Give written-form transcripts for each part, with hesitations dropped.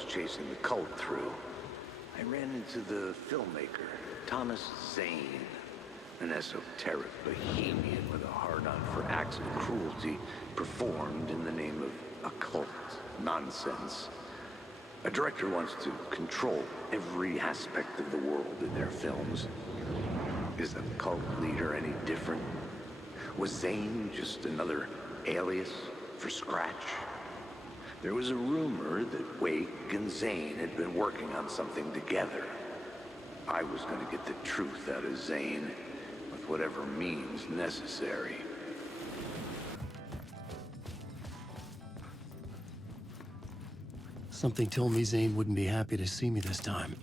was chasing the cult through, I ran into the filmmaker, Thomas Zane, an esoteric bohemian with a hard-on for acts of cruelty performed in the name of occult nonsense. A director wants to control every aspect of the world in their films. Is the cult leader any different? Was Zane just another alias for Scratch? There was a rumor that Wake and Zane had been working on something together. I was going to get the truth out of Zane with whatever means necessary. Something told me Zane wouldn't be happy to see me this time.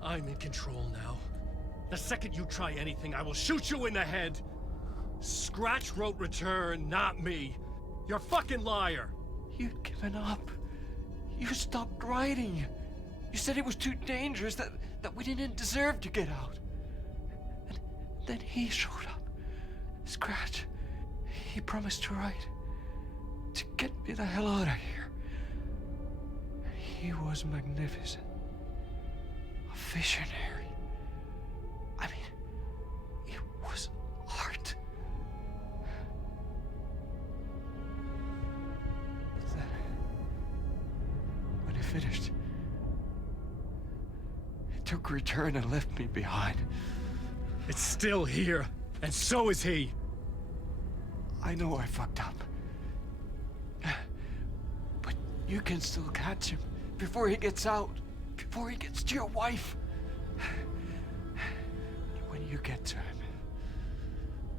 I'm in control now. The second you try anything, I will shoot you in the head! Scratch wrote Return, not me. You're a fucking liar! You'd given up. You stopped writing. You said it was too dangerous, that we didn't deserve to get out. And then he showed up. Scratch. He promised to write. To get me the hell out of here. He was magnificent. A visionary. I mean, it was art. But then, when he finished, he took Return and left me behind. It's still here, and so is he. I know I fucked up. But you can still catch him before he gets out. Before he gets to your wife. When you get to him,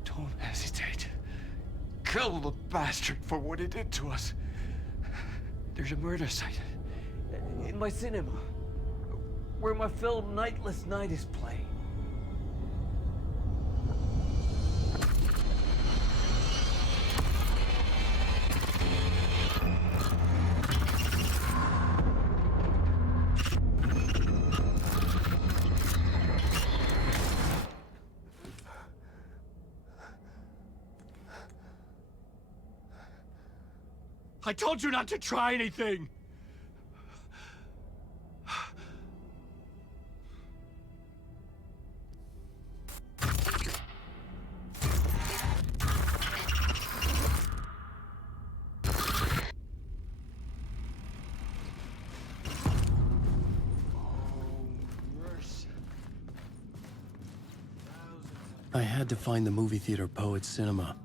don't hesitate. Kill the bastard for what he did to us. There's a murder site in my cinema where my film Nightless Night is playing. I told you not to try anything! I had to find the movie theater Poet Cinema.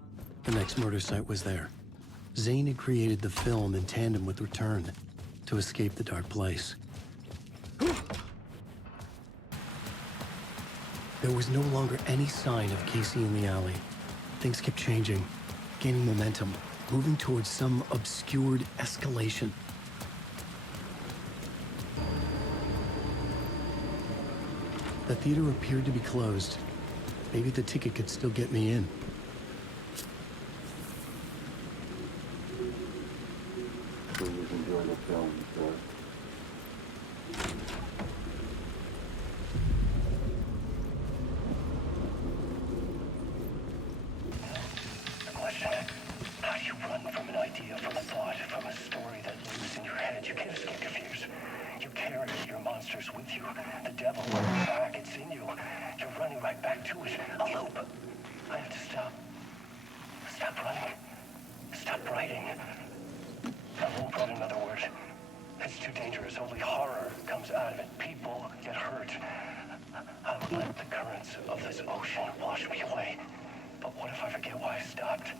The next murder site was there. Zane had created the film in tandem with Return to escape the dark place. There was no longer any sign of Casey in the alley. Things kept changing, gaining momentum, moving towards some obscured escalation. The theater appeared to be closed. Maybe the ticket could still get me in. Please enjoy the film, sir. Question. How do you run from an idea, from a thought, from a story that lives in your head? You can't escape your fears. You carry your monsters with you. The devil running back, it's in you. You're running right back to it. A loop. I have to stop. Stop running. Stop writing. I won't put another word. It's too dangerous. Only horror comes out of it. People get hurt. I will let the currents of this ocean wash me away. But what if I forget why I stopped?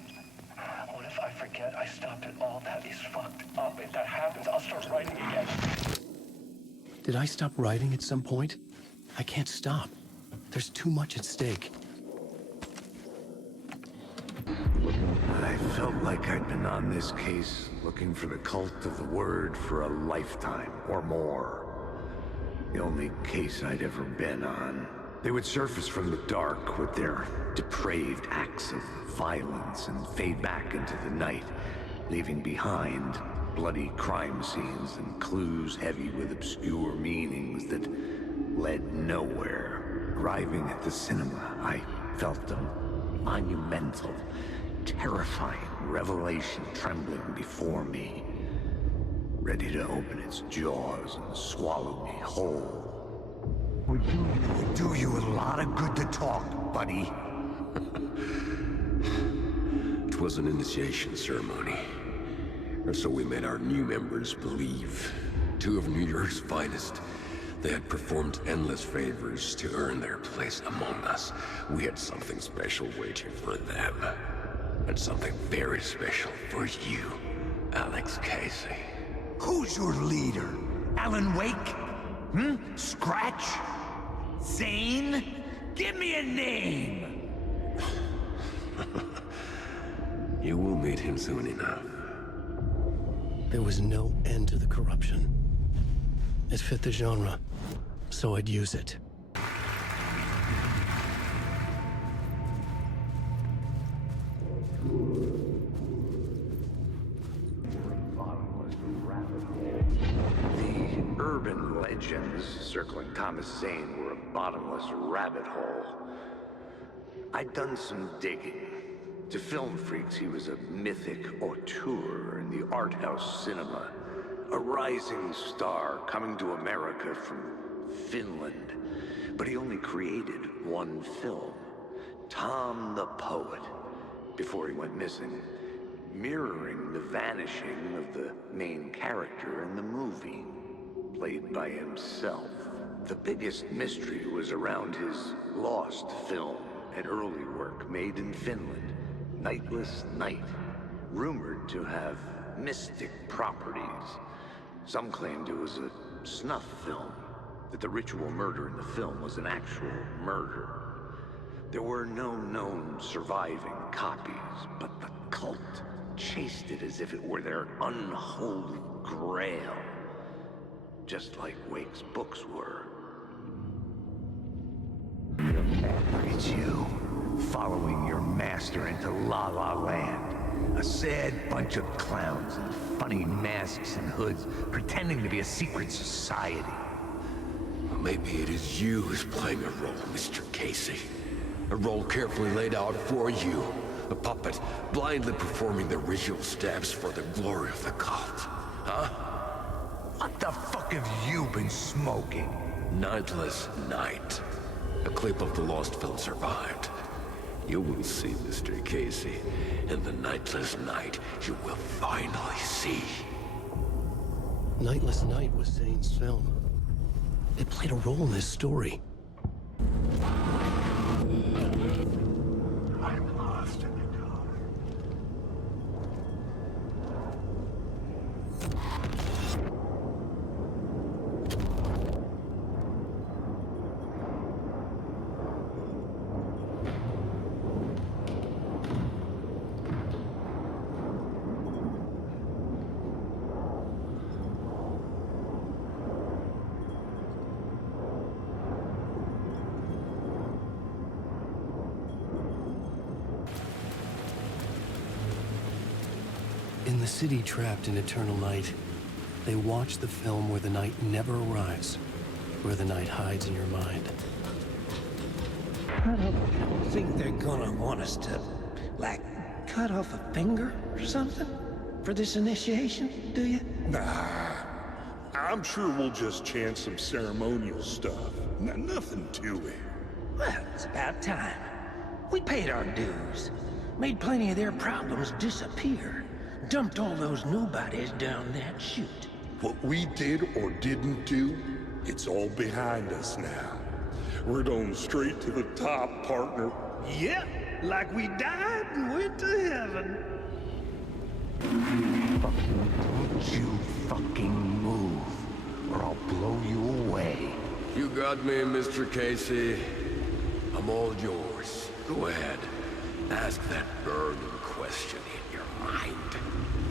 What if I forget I stopped at all? That is fucked up. If that happens, I'll start writing again. Did I stop writing at some point? I can't stop. There's too much at stake. I felt like I'd been on this case looking for the cult of the word for a lifetime or more. The only case I'd ever been on. They would surface from the dark with their depraved acts of violence and fade back into the night, leaving behind bloody crime scenes and clues heavy with obscure meanings that led nowhere. Arriving at the cinema, I felt a monumental, terrifying revelation trembling before me, ready to open its jaws and swallow me whole. Would do you a lot of good to talk, buddy. It was an initiation ceremony. Or so we made our new members believe. Two of New York's finest. They had performed endless favors to earn their place among us. We had something special waiting for them. And something very special for you, Alex Casey. Who's your leader? Alan Wake? Scratch? Zane? Give me a name! You will meet him soon enough. There was no end to the corruption. It fit the genre, so I'd use it. The urban legends circling Thomas Zane were a bottomless rabbit hole. I'd done some digging. To film freaks, he was a mythic auteur in the art house cinema. A rising star coming to America from Finland. But he only created one film, Tom the Poet, before he went missing, mirroring the vanishing of the main character in the movie, played by himself. The biggest mystery was around his lost film, an early work made in Finland, Nightless Night, rumored to have mystic properties. Some claimed it was a snuff film, that the ritual murder in the film was an actual murder. There were no known surviving copies, but the cult chased it as if it were their unholy grail, just like Wake's books were. Look at you, following your master into La La Land. A sad bunch of clowns in funny masks and hoods, pretending to be a secret society. Maybe it is you who's playing a role, Mr. Casey. A role carefully laid out for you. A puppet, blindly performing the ritual steps for the glory of the cult. Huh? What the fuck have you been smoking? Nightless Night. A clip of the lost film survived. You will see, Mr. Casey. In the Nightless Night, you will finally see. Nightless Night was Zane's film. It played a role in this story. I'm lost in the dark. In the city trapped in eternal night, they watch the film where the night never arrives, where the night hides in your mind. I don't think they're gonna want us to, like, cut off a finger or something for this initiation, do you? Nah, I'm sure we'll just chant some ceremonial stuff. Nothing to it. Well, it's about time. We paid our dues, made plenty of their problems disappear, dumped all those nobodies down that chute. What we did or didn't do, it's all behind us now. We're going straight to the top, partner. Yep, like we died and went to heaven. Don't you fucking move, or I'll blow you away. You got me, Mr. Casey. I'm all yours. Go ahead. Ask that burning question in your mind.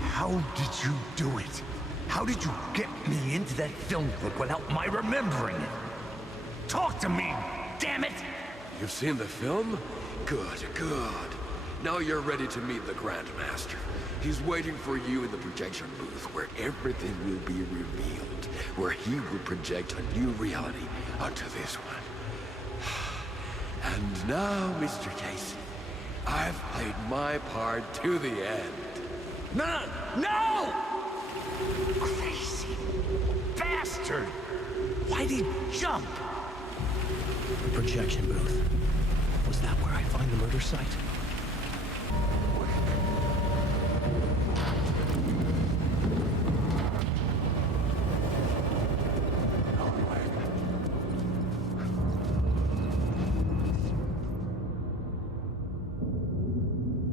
How did you do it? How did you get me into that film clip without my remembering it? Talk to me, damn it! You've seen the film? Good, good. Now you're ready to meet the Grandmaster. He's waiting for you in the projection booth, where everything will be revealed, where he will project a new reality onto this one. And now, Mr. Casey, I've played my part to the end. No! No! Crazy bastard! Why'd he jump? Projection booth. Was that where I'd find the murder site?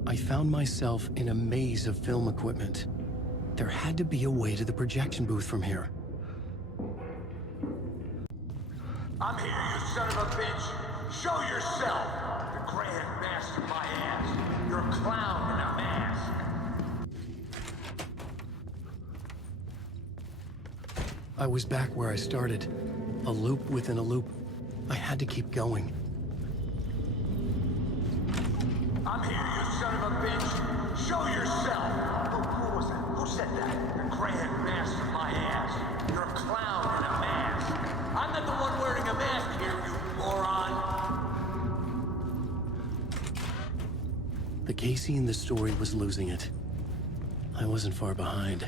I found myself in a maze of film equipment. There had to be a way to the projection booth from here. I'm here, you son of a bitch! Show yourself! The Grand Master my ass! You're a clown in a mask! I was back where I started. A loop within a loop. I had to keep going. I'm here, you son of a bitch! Show yourself! Who was it? Who said that? The Grand Master my ass! You're a clown in a mask! I'm not the one wearing a mask here, you moron! The Casey in the story was losing it. I wasn't far behind.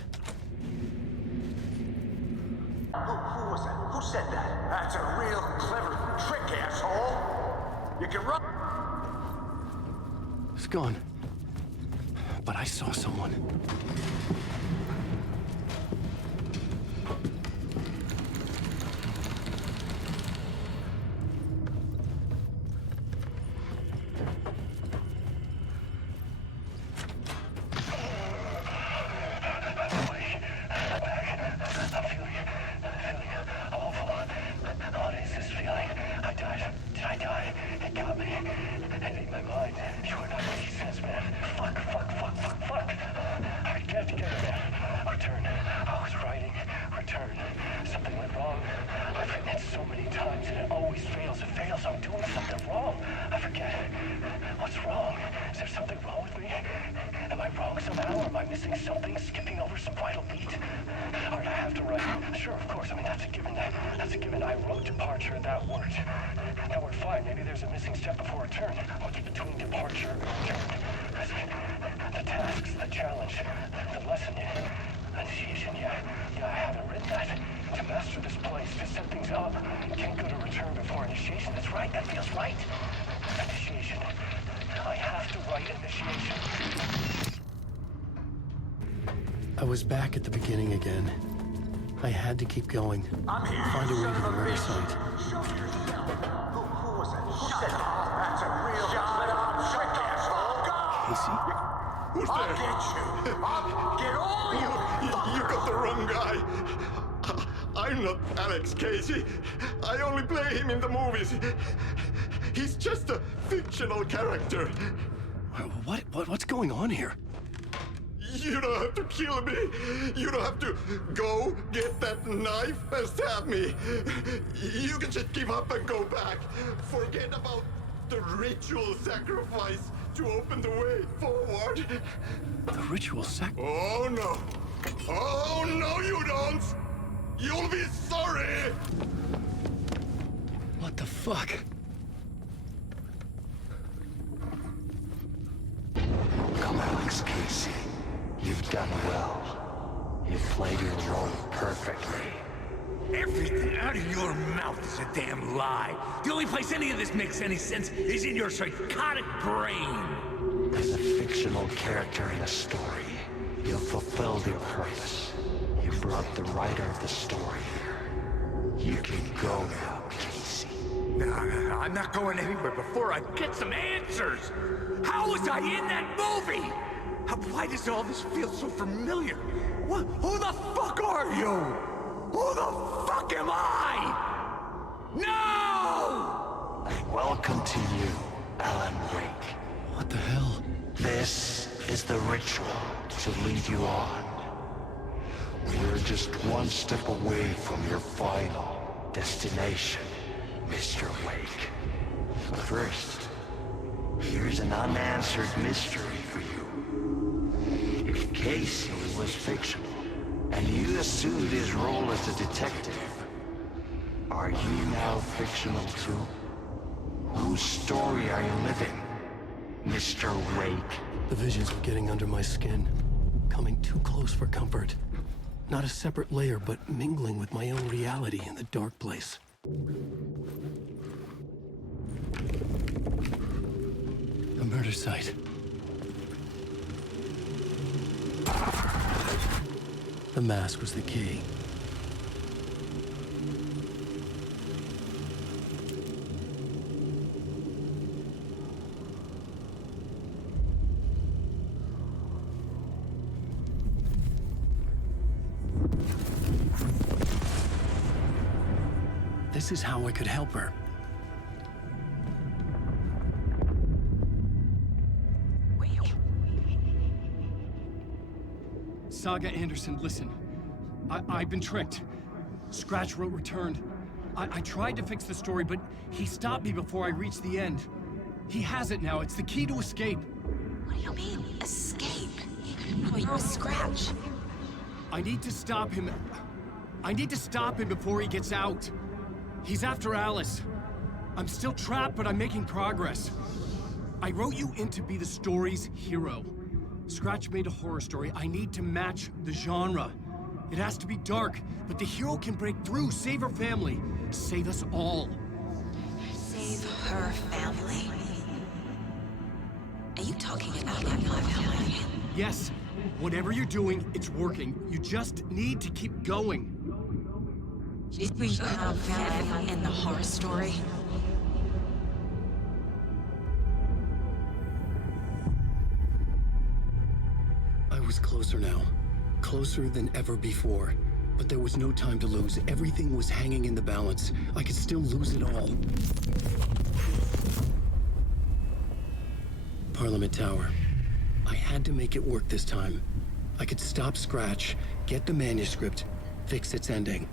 Who was that? Who said that? That's a real clever trick, asshole! You can run... It's gone. But I saw someone. I was back at the beginning again. I had to keep going. I'm here, Find a way to the murder bitch. site. Show yourself! Who was that? Who said that? That's a real clever trick, asshole! Casey? Who's I'll there? get you! I'll get all you! You got the wrong guy. I'm not Alex Casey. I only play him in the movies. He's just a fictional character. What's going on here? You don't have to kill me. You don't have to go get that knife and stab me. You can just give up and go back. Forget about the ritual sacrifice to open the way forward. The ritual Oh no. Oh no, you don't. You'll be sorry. What the fuck? Come, Alex Casey. You've done well. You've played your role perfectly. Everything out of your mouth is a damn lie. The only place any of this makes any sense is in your psychotic brain. As a fictional character in a story, you fulfilled your purpose. You brought the writer of the story here. You can go now, Casey. No, I'm not going anywhere before I get some answers. How was I in that movie? Why does all this feel so familiar? Who the fuck are you? Who the fuck am I? No! Welcome to you, Alan Wake. What the hell? This is the ritual to lead you on. We're just one step away from your final destination, Mr. Wake. First, Here's an unanswered mystery for you. If Casey was fictional, and you assumed his role as a detective, are you now fictional too? Whose story are you living, Mr. Wake? The visions were getting under my skin, coming too close for comfort. Not a separate layer, but mingling with my own reality in the dark place. The murder site. The mask was the key. This is how I could help her. Saga Anderson, listen. I've been tricked. Scratch Wrote returned. I tried to fix the story, but he stopped me before I reached the end. He has it now. It's the key to escape. What do you mean, escape? Oh, you're a Scratch. I need to stop him. I need to stop him before he gets out. He's after Alice. I'm still trapped, but I'm making progress. I wrote you in to be the story's hero. Scratch made a horror story. I need to match the genre. It has to be dark, but the hero can break through, save her family, save us all. Save her family? Are you talking about my family? Yes, whatever you're doing, it's working. You just need to keep going. We have family in the horror story. I was closer now. Closer than ever before. But there was no time to lose. Everything was hanging in the balance. I could still lose it all. Parliament Tower. I had to make it work this time. I could stop Scratch, get the manuscript, fix its ending.